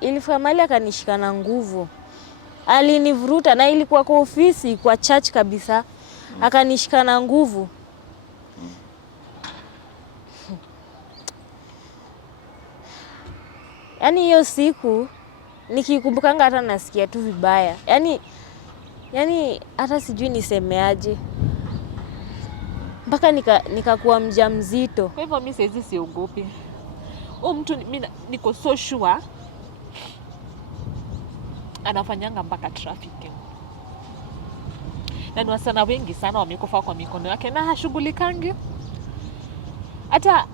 ilifika mahali akanishika na nguvu. Alinivuruta na ilikuwa kwa ofisi, kwa church kabisa. Akanishika na nguvu. Yaani hiyo siku nikikumbukanga hata nasikia tu vibaya. Yaani hata sijui nisemeaje. Mpaka nikakuwa mjamzito. Kwa hivyo mimi saizi siogopi. Mtu mimi niko so sure anafanyanga mpaka trafficking. Na ni wasichana wengi sana wamekufa kwa mikono yake na hashughulikangi. Hata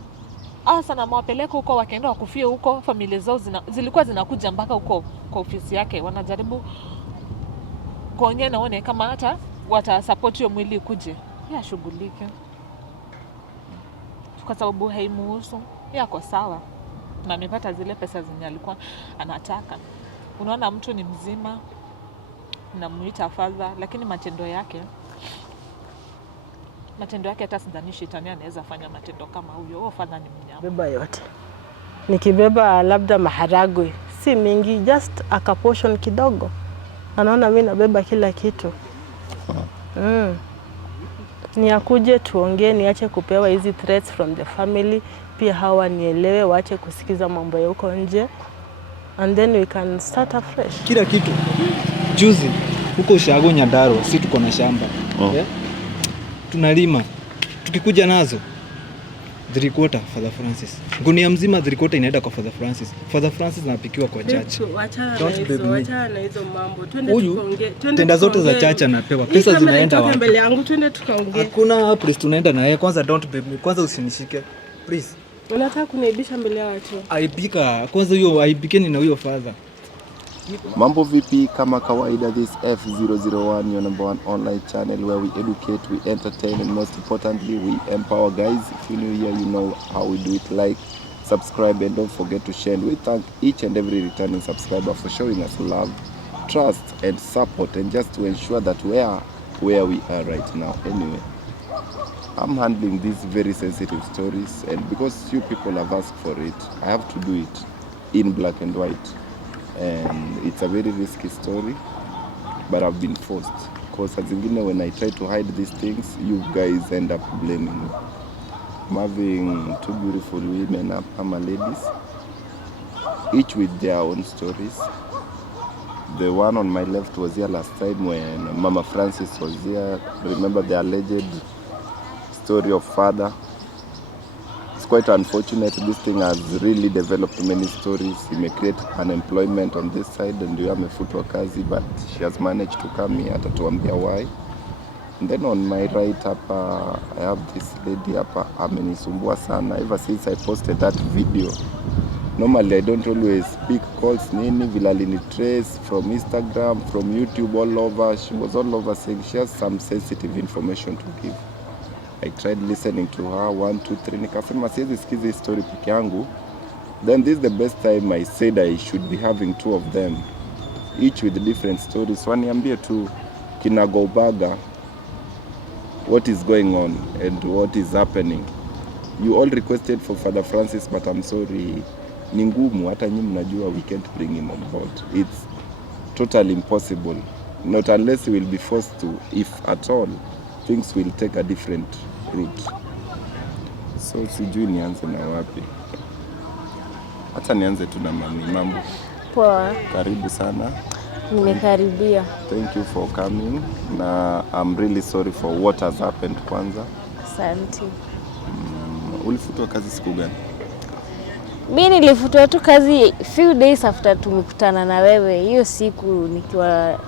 sana mwapeleka huko wakaenda wakufie huko, familia zao zilikuwa zinakuja mpaka huko kwa ofisi yake, wanajaribu kuongea na one kama hata watasupport hiyo mwili ikuje. Yeye ashughulike. Kwa sababu haimuhusu. Yeye ako sawa. Na amepata zile pesa zenye alikuwa anataka. Unaona mtu ni mzima, namuita father, lakini matendo yake hata sidhani shetani anaweza fanya matendo kama huyo. Father ni mnyama. Beba yote. Nikibeba labda maharagwe, si mingi, just a portion kidogo. Anaona mimi nabeba kila kitu. Ni akuje tuongee, niache kupewa hizi threats from the family, pia hawa nielewe, waache kusikiza mambo ya huko nje. And then we can start afresh. Kila kitu. Juzi huko Ushago Nyandaro, si tuko na shamba. Yeah? Tunalima. Tukikuja nazo 3/4 Fr.Francis. Gunia mzima 3/4 inaenda kwa Fr.Francis. Fr.Francis anapikiwa kwa church. Wacha na hizo mambo. Twende tukaongee. Tenda zote za church anapewa. Pesa zinaenda wapi? Mbele yangu twende tukaongee. Hakuna please, tunaenda na yeye. Kwanza don't babe me. Kwanza usinishike. Please. Unataka kuniibisha mbele ya watu? Aibika. Kwanza hiyo aibikeni na huyo father. Mambo vipi? Kama kawaida, this F001, your number one online channel where we educate, we entertain, and most importantly we empower. Guys, if you're new here, you know how we do it. Like, subscribe, and don't forget to share. And we thank each and every returning subscriber for showing us love, trust, and support, and just to ensure that we are where we are right now. Anyway, I'm handling these very sensitive stories, and because you people have asked for it, I have to do it in black and white. And it's a very risky story, but I've been forced, because as in, when I try to hide these things, you guys end up blaming me. I'm having two beautiful women, Ama ladies, each with their own stories. The one on my left was here last time when Mama Francis was here. Remember the alleged story of father. It's quite unfortunate. This thing has really developed many stories. He may create unemployment on this side, and you have a footwork kazi, but she has managed to come here to tuambia why. And then on my right hapa, I have this lady hapa, amenisumbua sana ever since I posted that video. Normally I don't always pick calls nini, vile alinitrace from Instagram, from YouTube, all over. She was all over saying she has some sensitive information to give. I tried listening to her 1, 2, 3. Nikasema siwezi sikiza hii story peke yangu. Then this is the best time I said I should be having two of them, each with different stories. Waniambie tu kinagaubaga what is going on and what is happening. You all requested for Father Francis, but I'm sorry, ni ngumu. Hata nyinyi mnajua we can't bring him on board. It's totally impossible, not unless we will be forced to, if at all, things will take a different route. So sijui nianze na wapi. Hata nianze tu na mambo. Poa. Karibu sana. Nimekaribia. Thank you for coming. Na I'm really sorry for what has happened kwanza. Asante. Ulifutwa kazi siku gani? Mimi nilifutwa tu kazi few days after tumekutana na wewe. Hiyo siku nikiwa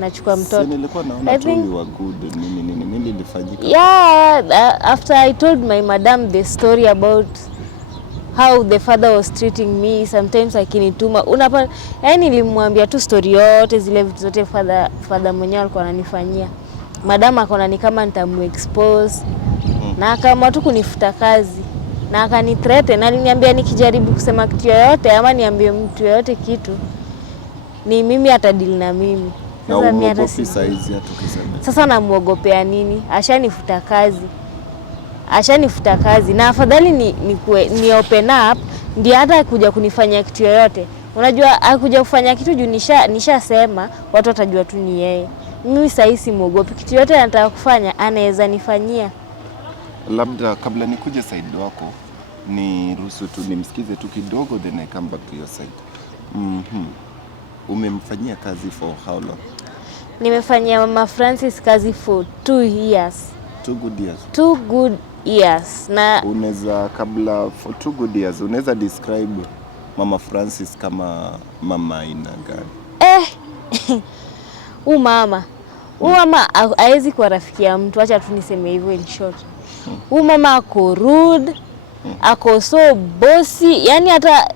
nachukua mtoto. Sisi nilikuwa naona tu you were good. Nini nilifanyika? Yeah, after I told my madam the story about how the father was treating me, sometimes akinituma yani nilimwambia tu story yote, zile vitu zote father mwenyewe alikuwa ananifanyia. Madam akaona ni kama nitamuexpose. Na akaamua tu kunifuta kazi. Na akanithreaten, na aliniambia nikijaribu kusema kitu yoyote ama niambie mtu yoyote kitu, ni mimi atadili na mimi. Sasa mimi hata saizi atukisema. Sasa namuogopea nini? Ashanifuta kazi. Na afadhali ni open up, ndio hata kuja kunifanyia kitu yoyote. Unajua akuja kufanya kitu juu nishasema watu watajua tu ni yeye. Mimi sasa simuogopi, kitu yote anataka kufanya anaweza nifanyia. Labda kabla nikuje side wako ni ruhusu tu nimsikize tu kidogo, then I come back to your side. Umemfanyia kazi for how long? Nimefanyia Mama Francis kazi for 2 years. 2 good years. 2 good years. Na unaweza kabla for 2 good years unaweza describe Mama Francis kama mama aina gani? Mama haezi kuwa rafiki ya mtu, acha tu niseme hivyo in short. Mama ako rude, ako so bossy, yani hata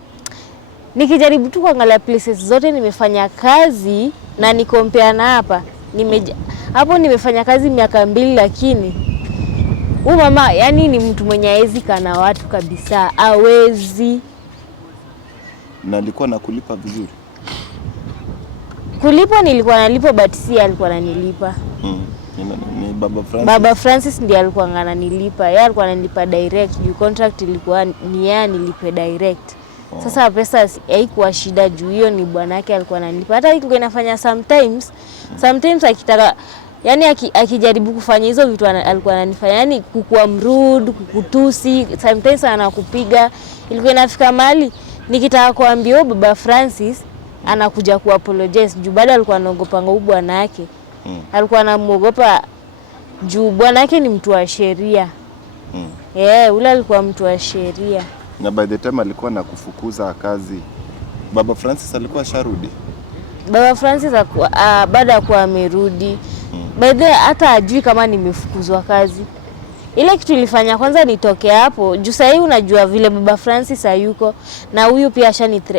nikijaribu tu kuangalia places zote nimefanya kazi na ni compare na hapa, hapo nimefanya kazi miaka 2 lakini mama yani ni mtu mwenye haezi kana watu kabisa, hawezi. Na alikuwa nakulipa vizuri? Kulipo nilikuwa nalipo but si alikuwa ananilipa. Ni Baba Francis. Baba Francis ndiye alikuwa ananilipa. Yeye alikuwa ananilipa direct. Juu contract ilikuwa ni yeye anilipe direct. Sasa pesa haikuwa shida juu hiyo ni bwanake alikuwa ananilipa. Hata ilikuwa inafanya sometimes akitaka yani akijaribu kufanya hizo vitu alikuwa ananifanya, yani kukua mrude, kukutusi, sometimes anakupiga. Ilikuwa inafika mahali nikitaka kuambia Baba Francis anakuja kuapologize juu bado alikuwa anaogopa bwana yake. Alikuwa anamuogopa juu bwana yake ni mtu wa sheria. Ule alikuwa mtu wa sheria. Na by the time alikuwa nakufukuza kazi, Baba Francis alikuwa sharudi? Baba Francis baada ya kuwa amerudi. By the hata ajui kama nimefukuzwa kazi. Ile kitu ilifanya kwanza nitoke hapo, juu sasa unajua vile Baba Francis hayuko na huyu pia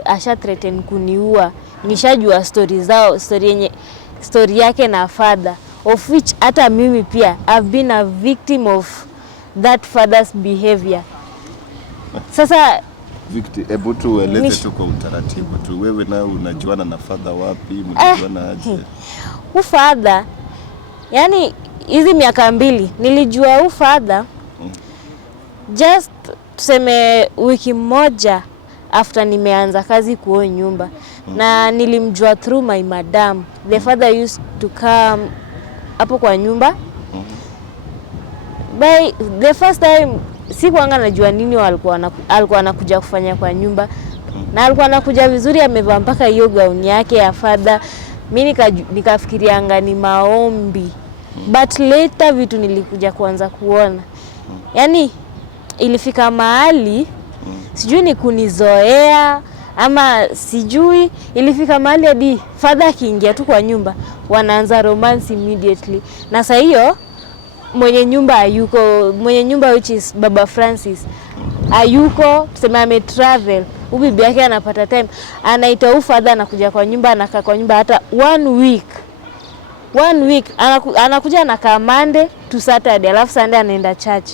asha threaten kuniua. Nishajua story zao, story yake na father, of which hata mimi pia I've been a victim of that father's behavior. Sasa hebu tueleze tu kwa utaratibu tu, wewe na unajuana na father wapi, mnajuana aje? Father yani hizi miaka 2 nilijua father just tuseme wiki moja after nimeanza kazi kuo nyumba. Na nilimjua through my madam. The father used to come hapo kwa nyumba. By the first time sikuanga najua nini alikuwa anakuja kufanya kwa nyumba. Na alikuwa anakuja vizuri, amevaa mpaka hiyo gown yake ya father. Mimi nikafikirianga ni maombi. But later vitu nilikuja kuanza kuona. Yani ilifika mahali sijui ni kunizoea ama sijui, ilifika mahali hadi father akiingia tu kwa nyumba wanaanza romance immediately. Na sasa hiyo mwenye nyumba which is Baba Francis hayuko, tuseme ametravel, bibi yake anapata time, anaita father anakuja kwa nyumba, anakaa kwa nyumba hata 1 week. Anakuja anakaa Monday to Saturday, alafu Sunday anaenda church.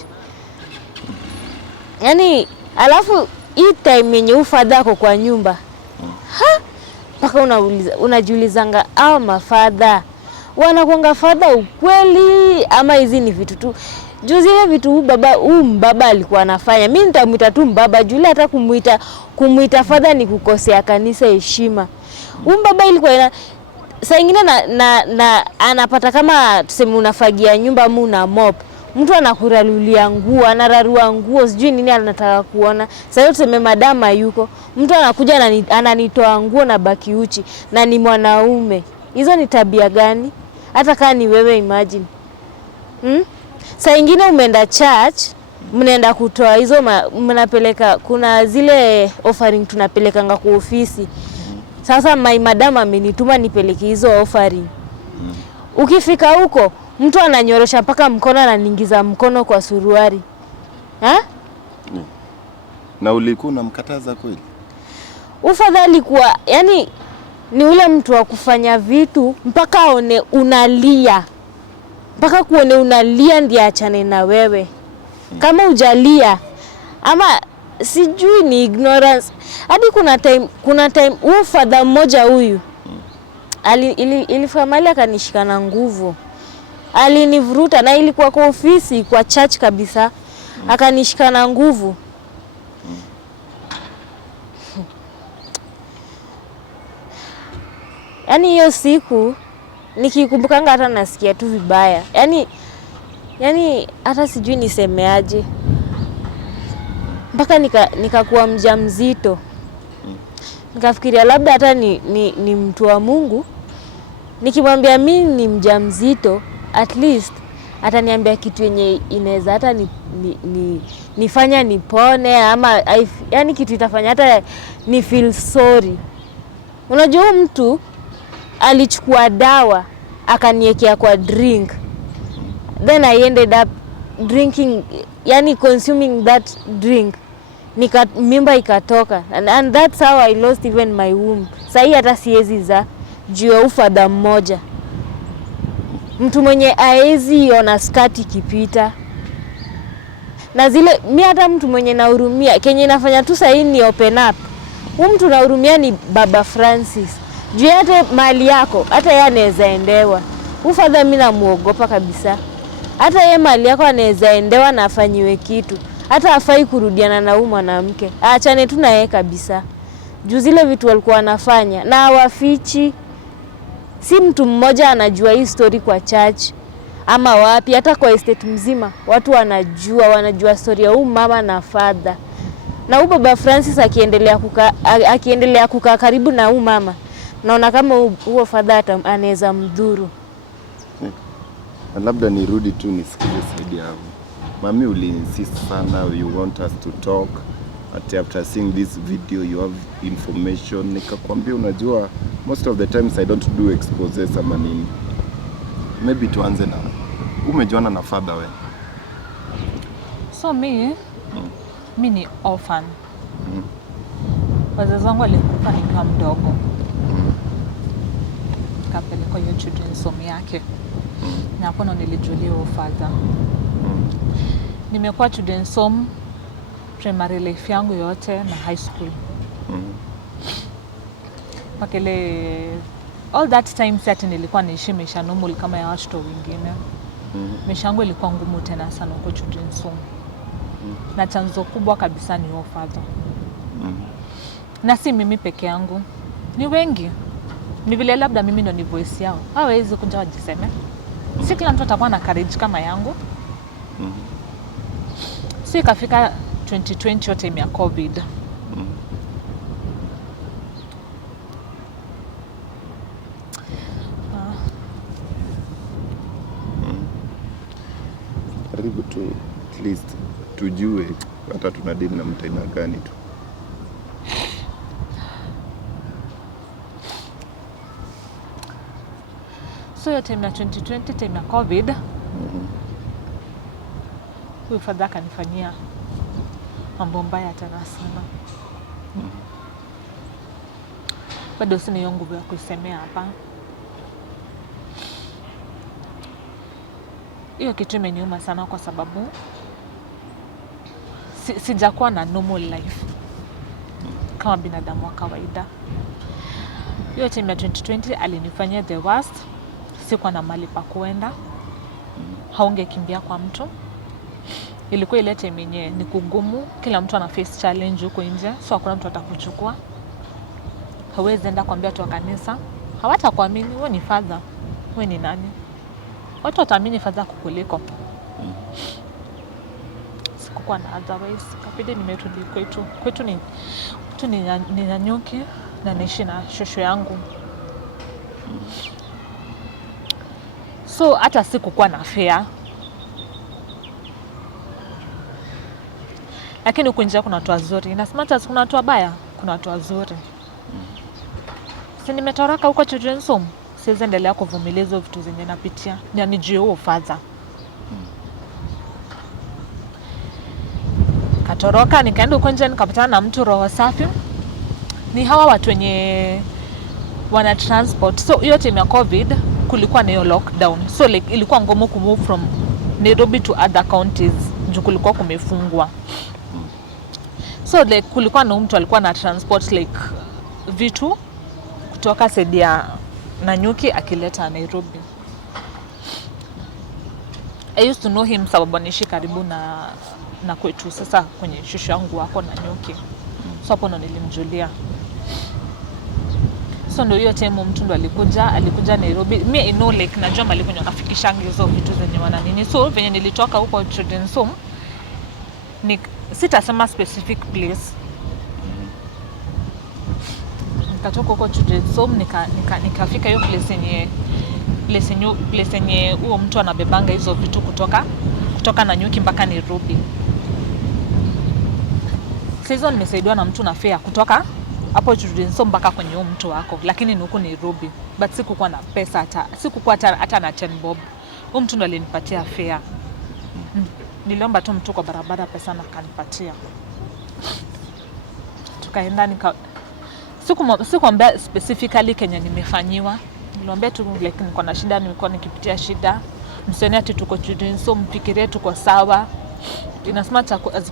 Yani alafu hii time yenye father ako kwa nyumba mpaka unajiulizanga mafadha wanakuanga father ukweli ama hizi ni vitu tu. Juu zile vitu baba alikuwa anafanya, mimi nitamuita tu mbaba juu hata kumuita father ni kukosea kanisa heshima. Baba ilikuwa saa nyingine na anapata kama tuseme unafagia nyumba mu na mop, mtu anakurarulia nguo, anararua nguo, sijui nini anataka kuona. Sasa tuseme madama yuko, mtu anakuja ananitoa nguo na baki uchi na ni mwanaume. Hizo ni tabia gani? Hata kama ni wewe imagine. Saa nyingine umeenda church, mnaenda kutoa hizo mnapeleka, kuna zile offering tunapelekanga kwa ofisi. Sasa my madam amenituma nipeleke hizo offering. Ukifika huko mtu ananyorosha mpaka mkono, ananiingiza mkono kwa suruari. Na ulikuwa unamkataza kweli? Ufadhali kuwa yani ni ule mtu wa kufanya vitu mpaka aone unalia. Mpaka kuone unalia ndiye achane na wewe. Kama hujalia ama sijui ni ignorance. Hadi kuna time father mmoja huyu ilifika mahali akanishika na nguvu. Alinivuruta na ilikuwa kwa ofisi, kwa church kabisa. Akanishika na nguvu. Yaani hiyo siku nikikumbukanga hata nasikia tu vibaya. Yaani hata sijui nisemeaje. Mpaka nikakuwa mjamzito. Nikafikiria labda hata ni mtu wa Mungu. Nikimwambia mimi ni mjamzito, at least ataniambia kitu yenye inaweza hata nifanya nipone ama yani kitu itafanya hata ni feel sorry. Unajua mtu alichukua dawa akaniekea kwa drink, then I ended up drinking, yani consuming that drink, mimba ikatoka, and that's how I lost even my womb. Sasa hata siwezi za juu ya ufadha mmoja, mtu mwenye aezi ona skati kipita. Na zile mi hata mtu mwenye nahurumia kenye nafanya tu sasa ni open up. Huyu mtu nahurumia ni Baba Francis. Juu hata mali yako hata yeye anaweza endewa. Ufadha mimi namuogopa kabisa. Hata yeye mali yako anaweza endewa na afanyiwe kitu. Hata afai kurudiana na huyu mwanamke. Aachane tu na yeye kabisa. Juu zile vitu walikuwa wanafanya na hawafichi. Si mtu mmoja anajua hii story kwa church ama wapi, hata kwa estate mzima watu wanajua story ya huyu mama na father. Na huyu Baba Francis akiendelea kukaa karibu na huyu mama, naona kama huo father anaweza mdhuru. Na labda nirudi tu nisikize side yako. Mami insist sana, you want us to talk. After seeing this video you have information. Nikakwambia unajua most of the times I don't do exposes ama nini. Maybe tuanze na umejuana na father we? So mi ni orphan. Wazazi wangu walikufa nikiwa mdogo. Kapelekwa hiyo children's home yake. Na hapo ndo nilijulia father. Nimekuwa children's home primary life yangu yote na high school. Pakele all that time set nilikuwa naishi maisha normal kama ya watoto wengine. Maisha yangu ilikuwa ngumu tena sana huko children's home. Na chanzo kubwa kabisa ni huo father. Na si mimi peke yangu. Ni wengi. Ni vile labda mimi ndo ni voice yao. Hawezi kuja wajiseme. Si kila mtu atakuwa na courage kama yangu. So ikafika 2020 yote time ya COVID. Karibu tu at least tujue hata tunadili na mtu aina gani tu. So yote time ya 2020 time ya COVID. Huyu father kanifanyia mambo mbaya tena sana. Bado sina hiyo nguvu ya kusemea hapa. Hiyo kitu imeniuma sana kwa sababu sijakuwa na normal life kama binadamu wa kawaida. Hiyo time ya 2020 alinifanyia the worst. Sikuwa na mali pa kuenda. Haungekimbia kwa mtu. Ilikuwa ile time yenye ni kugumu, kila mtu ana face challenge huko nje, so hakuna mtu atakuchukua. Hawezi enda kuambia watu wa kanisa, hawatakuamini wewe ni father, wewe ni nani. Watu wataamini father kukuliko. Sikuwa na otherwise, kabidi nimerudi kwetu. Kwetu ni Nanyuki na naishi na shosho yangu. So hata sikukuwa na fare. Lakini huko nje kuna watu wazuri. Na smart kuna watu wabaya, kuna watu wazuri. Si nimetoroka huko children's home. Siwezi endelea kuvumilia hizo vitu zenye napitia. Ni nijue huo father. Katoroka nikaenda huko nje nikapatana na mtu roho safi. Ni hawa watu wenye wana transport. So hiyo time ya COVID kulikuwa na hiyo lockdown. So like ilikuwa ngumu kumove from Nairobi to other counties. Juu kulikuwa kumefungwa. So like kulikuwa na mtu alikuwa na transport like vitu kutoka side ya Nanyuki akileta Nairobi. I used to know him sababu anaishi karibu na kwetu sasa kwenye shushu yangu wako Nanyuki. So hapo ndo nilimjulia. So ndio hiyo time mtu ndo alikuja Nairobi. Me I know like najua mali kwenye wanafikishanga hizo vitu zenye wana nini. So venye nilitoka huko Children's Home, sitasema specific place. Nikatoka huko Children's Home nikafika hiyo place yenye huo mtu anabebanga hizo vitu kutoka Nanyuki mpaka Nairobi. Sasa nimesaidiwa na mtu na fare kutoka hapo Children's Home mpaka kwenye huo mtu wako, lakini ni huko Nairobi. But sikukuwa na pesa sikukuwa hata na 10 bob. Huo mtu ndo alinipatia fare. Niliomba tu mtu kwa barabara pesa na kanipatia. Tukaenda sikuambia specifically Kenya nimefanyiwa. Niliambia tu like niko na shida, nilikuwa nikipitia shida. Msioni ati tuko Children's Home, mfikirie tuko sawa. Inasema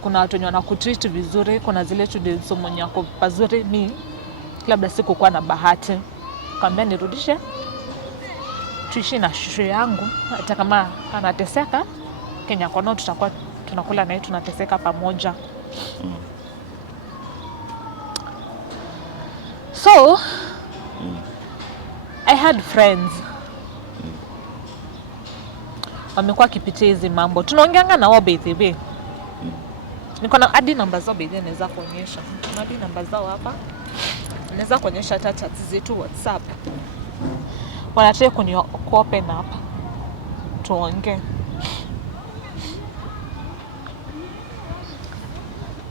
kuna watu wenye wanakutreat vizuri, kuna zile Children's Home wenye wako pazuri. Mi labda sikukuwa na bahati. Kaambia nirudishe tuishi na shushu yangu, hata kama anateseka Kenya kono tutakuwa tunakula naye, tunateseka pamoja. So I had friends wamekuwa kipitia hizi mambo, tunaongeanga na wao by the way. Niko na hadi namba zao by the way, naweza kuonyesha hadi namba zao hapa, naweza kuonyesha hata chat zetu WhatsApp. Wanataka open hapa tuongee.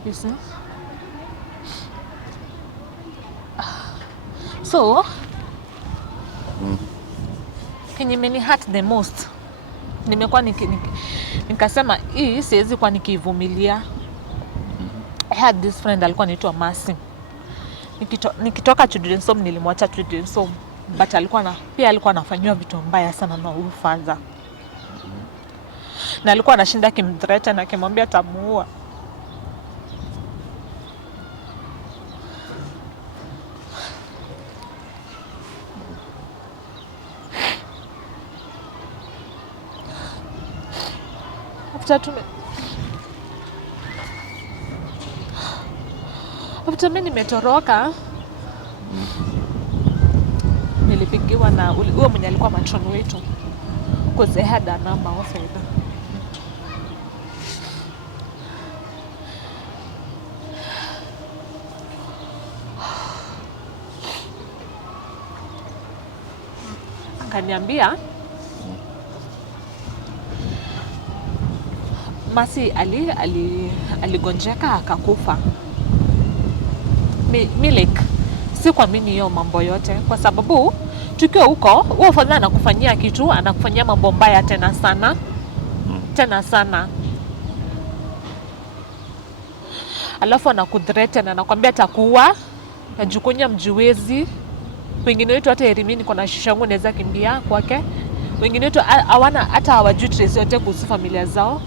You see? So kenye meni hurt the most, nimekuwa nikasema hii siwezi kwa nikivumilia. I had this friend alikuwa anaitwa Masi. Nikitoka Children's Home nilimwacha Children's Home, but alikuwa anafanywa vitu mbaya sana na huyu father. Na alikuwa anashinda kimthreaten na akimwambia atamuua. After mimi nimetoroka, nilipigiwa na huyo mwenye alikuwa matron wetu, because I had a number of it. Akaniambia Masi aligonjeka akakufa. Mi like sikuamini hiyo mambo yote, kwa sababu tukiwa huko huo father anakufanyia kitu, anakufanyia mambo mbaya tena sana. Tena sana. Alafu anakuthreaten, anakuambia atakuua, najukunya mjiwezi. Wengine wetu hata Erimini niko na shisha yangu naweza kimbia kwake. Wengine wetu hawana hata hawajui trace yote kuhusu familia zao.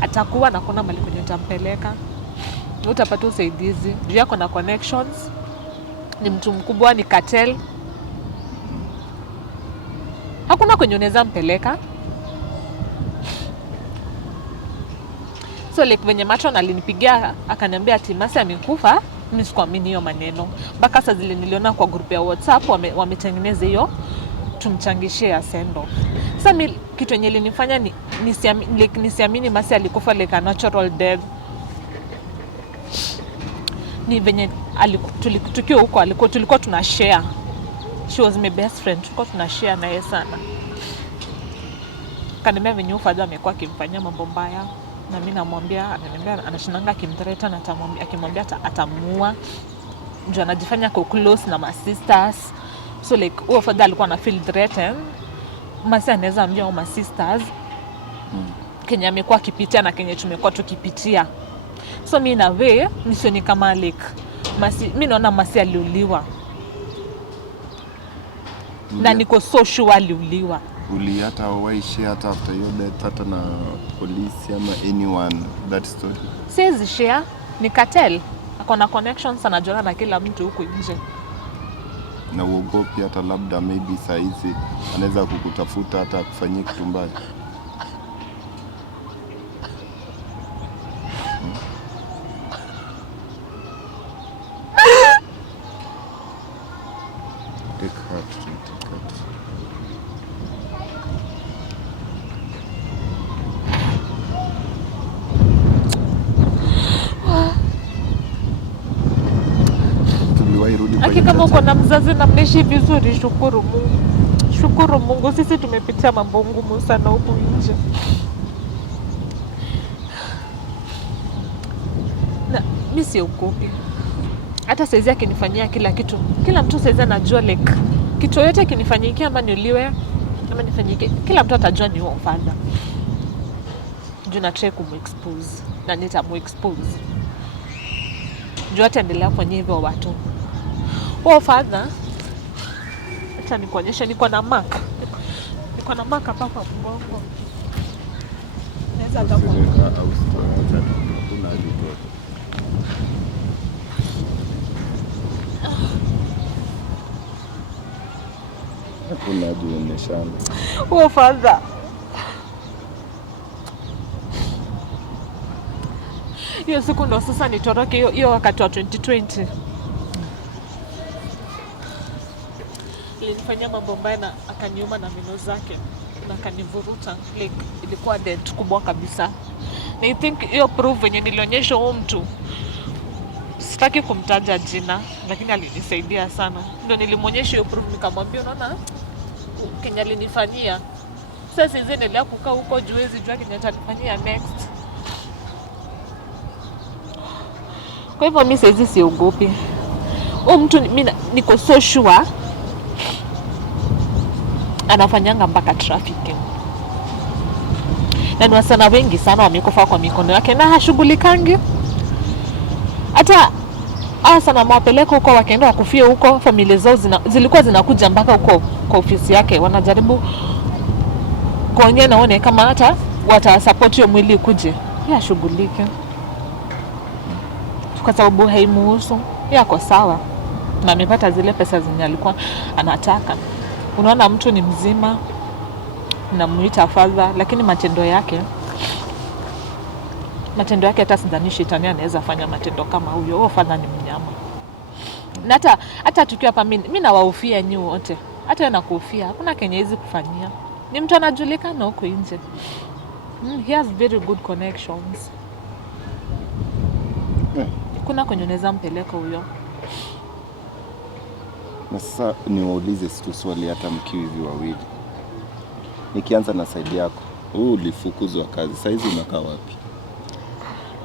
Atakuwa na kuna mali kwenye utampeleka. Utapata usaidizi. Juu yako na connections. Ni mtu mkubwa, ni cartel. Hakuna kwenye unaweza mpeleka. So like venye matron alinipigia akaniambia ati Masi amekufa, mimi sikuamini hiyo maneno. Mpaka saa zile niliona kwa group ya WhatsApp wametengeneza hiyo tumchangishie ya sendo. Sasa mimi kitu yenye ilinifanya nisiamini Masi alikufa like a natural death. Ni venye tukiwa huko tulikuwa tuna share. She was my best friend. Tulikuwa tuna share na yeye sana. Kanimea venye ufadha amekuwa akimfanyia mambo mbaya. Na mimi namwambia, ananiambia anashinanga kimthreaten, akimwambia atamuua. Ndio anajifanya kwa close na my sisters. So like huo father alikuwa na feel threatened. Masi anaweza ambia au my sisters Kenya amekuwa akipitia na Kenya tumekuwa tukipitia. So mimi na way misioni kama like Masi, mimi naona Masi aliuliwa. Na niko so sure aliuliwa. Hata waishi hata after your death hata na polisi ama anyone that story? Siwezi share, ni cartel. Akona connections, anajua na kila mtu huko nje. Na uogopi hata labda maybe saa hizi anaweza kukutafuta hata kufanyia kitu mbaya? Aki kama uko na mzazi na mnaishi vizuri, shukuru Mungu. Shukuru Mungu, sisi tumepitia mambo ngumu sana huku nje. Na mimi siogopi. Hata saizi akinifanyia kila kitu. Kila mtu saizi anajua like kitu yote kinifanyikia ama niuliwe ama nifanyike. Kila mtu atajua ni huo father. Juu na try kumexpose na nitamuexpose. Juu ataendelea kufanyia hivyo watu. Oh father, acha nikuonyeshe, niko na mark. Niko na mark hapa kwa mgongo. Naweza hata kuweka au story kuna vitu. Hakuna jionyeshana. Oh father. Hiyo siku ndo sasa nitoroke hiyo wakati wa 2020. Alinifanyia mambo mbaya na akaniuma na meno zake na akanivuruta, like ilikuwa dead kubwa kabisa. Na I think hiyo proof yenye nilionyesha huyo mtu, sitaki kumtaja jina, lakini alinisaidia sana. Ndio nilimwonyesha hiyo proof, nikamwambia unaona Kenya alinifanyia. Sasa hizi endelea kukaa huko juu, hizi jua Kenya atanifanyia next. Kwa hivyo mimi saizi siogopi. Huyo mtu mimi niko so sure anafanyanga mpaka trafficking. Na ni wasichana wengi sana wamekufa kwa mikono yake na hashughulikangi. Hata sana mwapeleka huko, wakaenda wakufie huko, familia zao zilikuwa zinakuja mpaka huko kwa ofisi yake, wanajaribu kuongea na one kama hata watasupport hiyo mwili ikuje. Yeye ashughulike. Kwa sababu haimuhusu. Yeye ako sawa. Na amepata zile pesa zenye alikuwa anataka. Unaona mtu ni mzima, namuita father, lakini matendo yake hata sidhani shetani anaweza fanya matendo kama huyo. Huyo father ni mnyama. Na hata tukiwa hapa mimi nawaofia nyinyi wote. Hata yeye nakuofia. Hakuna Kenya hizi kufanyia. Ni mtu anajulikana huko nje. He has very good connections. Kuna kwenye unaweza mpeleka huyo. Na sasa niwaulize tu swali hata mkiwa hivi wawili. Nikianza na side yako. Wewe ulifukuzwa kazi. Sasa hizi unakaa wapi?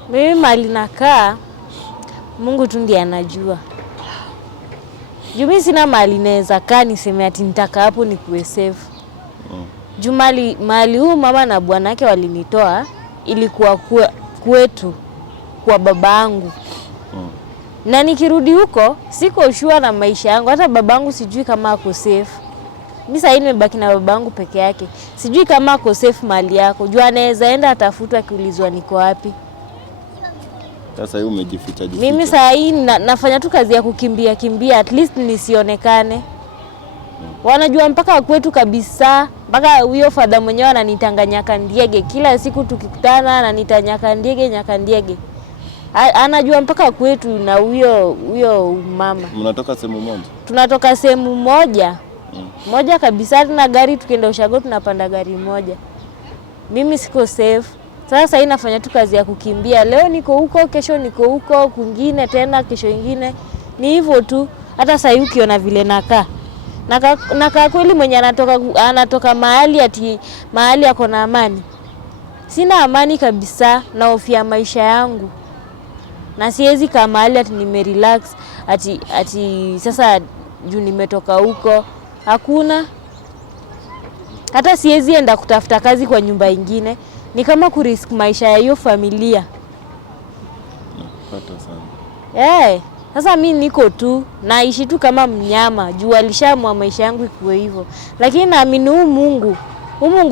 Mimi mali nakaa, Mungu tu ndiye anajua. Juu mimi sina mali naweza kaa niseme ati nitaka hapo nikuwe safe. Juu mali huu mama na bwanake walinitoa ilikuwa kwetu kwa babangu. Na nikirudi huko siko sure na maisha yangu, hata babangu sijui kama ako safe. Mimi sasa nimebaki na babangu peke yake. Sijui kama ako safe mali yako. Juu anaweza enda atafuta akiulizwa niko wapi. Sasa wewe umejificha. Mimi sasa nafanya tu kazi ya kukimbia at least nisionekane. Wanajua mpaka kwetu kabisa, mpaka huyo father mwenyewe ananitanganya kandiege kila siku tukikutana, ananitanya kandiege. Anajua mpaka kwetu na huyo mama. Mnatoka sehemu moja? Tunatoka sehemu moja. Moja kabisa, na gari tukienda ushago tunapanda gari moja. Mimi siko safe. Sasa hii nafanya tu kazi ya kukimbia. Leo niko huko, kesho niko huko, kwingine tena kesho nyingine. Ni hivyo tu. Hata sasa ukiona vile nakaa. Nakaa kweli mwenye anatoka mahali yako na amani. Sina amani kabisa, na hofia maisha yangu. Na siwezi kaa mahali ati nimerelax ati sasa juu nimetoka huko. Hakuna. Hata siwezi enda kutafuta kazi kwa nyumba ingine. Ni kama kurisk maisha ya hiyo familia. Napata sana. Sasa mimi niko tu naishi tu kama mnyama. Juu alishaamua maisha yangu ikuwe hivyo. Lakini naamini Mungu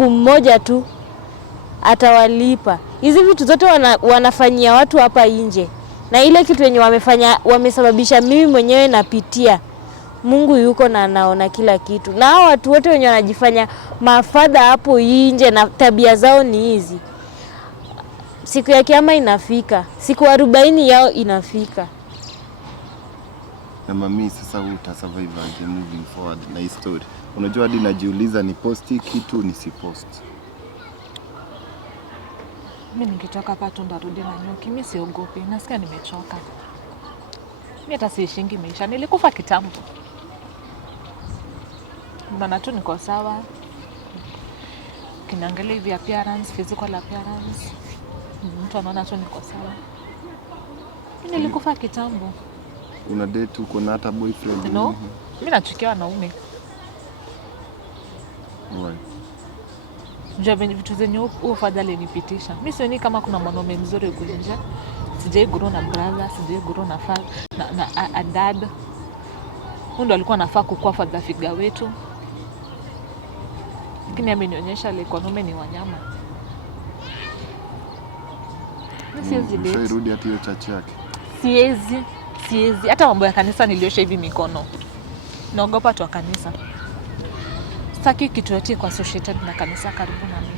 mmoja tu atawalipa. Hizi vitu zote wanafanyia watu hapa nje. Na ile kitu yenye wamesababisha mimi mwenyewe napitia. Mungu yuko na anaona kila kitu. Na hao watu wote wenye wanajifanya mafadha hapo nje na tabia zao ni hizi. Siku ya kiyama inafika. Siku 40 yao inafika. Na mami, sasa huu utasurvive aje moving forward na hii story? Unajua hadi najiuliza ni posti kitu nisipost. Mimi nikitoka hapa tu ndarudi na nyuki. Mimi siogopi. Nasikia nimechoka. Mimi hata siishingi maisha. Nilikufa kitambo. Maana tu niko sawa. Kinaangalia hivi appearance, physical appearance. Mtu anaona tu niko sawa. Mimi nilikufa kitambo. Una date uko na hata boyfriend? No. Mimi nachukia wanaume. Why? Njoo vitu zenye huo fadhali nipitisha. Mimi sioni kama kuna mwanaume mzuri huko nje. Sijai grow na brother, sijai grow na na dad. Huyo alikuwa anafaa kukua father figure wetu. Lakini amenionyesha ile wanaume ni wanyama. Siwezi date. Rudi hata hiyo chachi yake. Siwezi. Hata mambo ya kanisa niliosha hivi mikono. Naogopa tu kanisa. Sitaki kitu yote kwa associated na kanisa karibu na mimi.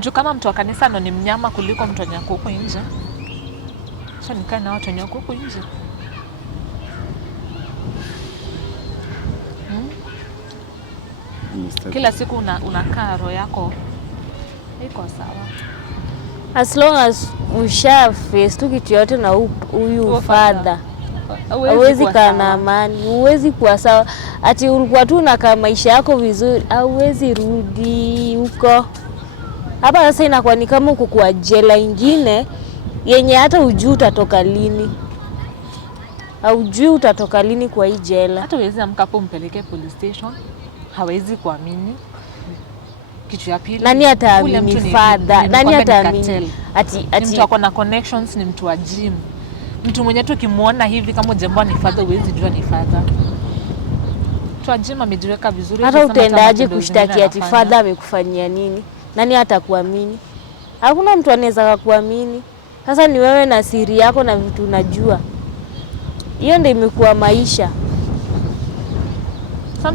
Juu kama mtu wa kanisa ndo ni mnyama kuliko mtu wa huko nje. Sasa nikae na watu wa huko nje. Kila siku unakaa roho yako iko sawa. As long as usha face tu kitu yote na huyu father. Hauwezi kaa na amani, huwezi kuwa sawa. Ati ulikuwa tu unakaa maisha yako vizuri, hauwezi rudi huko. Hapa sasa inakuwa ni kama uko kwa jela ingine yenye hata hujui utatoka lini. Haujui utatoka lini kwa hii jela. Hata huwezi amka hapo mpeleke police station. Hawezi kuamini. Kitu ya pili. Nani ataamini father? Nani ataamini? Ati mtu ako na connections, ni mtu wa gym. Mtu mwenye tu kimuona hivi kama jambo ni father, huwezi jua ni father. Mtu wa gym amejiweka vizuri. Hata utaendaje kushtaki ati father amekufanyia nini? Nani atakuamini? Hakuna mtu anaweza kukuamini. Sasa ni wewe na siri yako na vitu unajua. Hiyo ndio imekuwa maisha.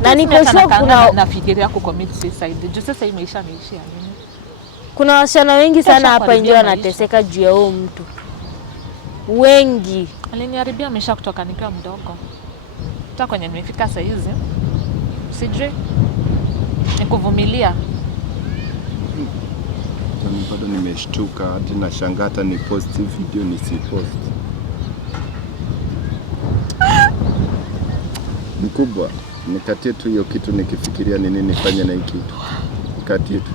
Na niko sure kuna nafikiria ku commit suicide. Juu sasa hii maisha imeishia nini? Kuna wasichana wengi sana hapa nje wanateseka juu ya huo mtu. Wengi. Aliniharibia maisha kutoka nikiwa mdogo. Hata kwenye nimefika saa hizi. Sijui. Nikuvumilia. Mimi bado nimeshtuka, hata nashangaa hata ni post video nisipost. Mkubwa, nikatie tu hiyo kitu nikifikiria nini nifanye na hii kitu. Nikatie tu.